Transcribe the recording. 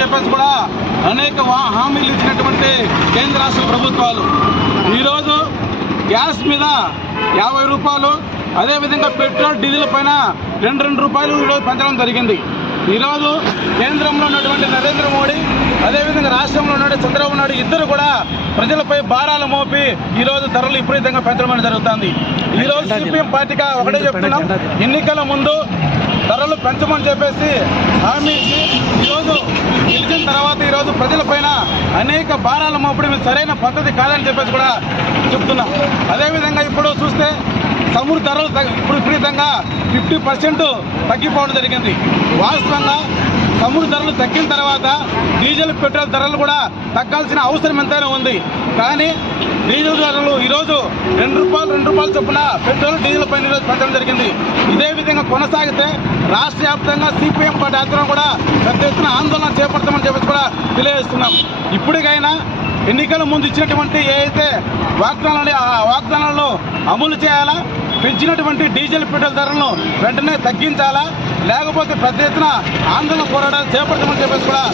చెప్పేసి కూడా అనేక హామీలు ఇచ్చినటువంటి కేంద్ర రాష్ట్ర ప్రభుత్వాలు. ఈరోజు గ్యాస్ మీద యాభై రూపాయలు అదేవిధంగా పెట్రోల్ డీజిల్ పైన రెండు రెండు రూపాయలు ఈరోజు పెంచడం జరిగింది. ఈరోజు కేంద్రంలో ఉన్నటువంటి నరేంద్ర మోడీ అదేవిధంగా రాష్ట్రంలో ఉన్నటువంటి చంద్రబాబు నాయుడు ఇద్దరు కూడా ప్రజలపై భారాలు మోపి ఈరోజు ధరలు విపరీతంగా పెంచడం జరుగుతుంది. ఈరోజు సిపిఎం పార్టీగా ఒకటే చెప్తున్నాం ఎన్నికల ముందు ధరలు పెంచమని చెప్పేసి హామీ ఇచ్చి ఈరోజు ఈరోజు ప్రజలపైన అనేక భారాలు మోపడం సరైన పద్ధతి కాదని చెప్పేసి కూడా చెప్తున్నాం. అదేవిధంగా ఇప్పుడు చూస్తే చమురు ధరలు ఇప్పుడు విపరీతంగా ఫిఫ్టీ పర్సెంట్ తగ్గిపోవడం జరిగింది. వాస్తవంగా తమ్ముడు ధరలు తగ్గిన తర్వాత డీజిల్ పెట్రోల్ ధరలు కూడా తగ్గాల్సిన అవసరం ఎంతైనా ఉంది. కానీ డీజిల్ ధరలు ఈరోజు రెండు రూపాయలు రెండు రూపాయలు చొప్పున పెట్రోల్ డీజిల్ పైన ఈరోజు పెంచడం జరిగింది. ఇదే విధంగా కొనసాగితే రాష్ట్ర వ్యాప్తంగా సిపిఎం పార్టీ ఆధ్వర్యంలో కూడా పెద్ద ఎత్తున ఆందోళన చేపడతామని చెప్పేసి కూడా తెలియజేస్తున్నాం. ఇప్పటికైనా ఎన్నికల ముందు ఇచ్చినటువంటి ఏ అయితే వాగ్దానాలు ఆ వాగ్దానాలను అమలు చేయాలా? పెంచినటువంటి డీజిల్ పెట్రోల్ ధరలను వెంటనే తగ్గించాలా? లేకపోతే పెద్ద ఎత్తున ఆందోళన పోరాటాలు చేపడతామని చెప్పేసి కూడా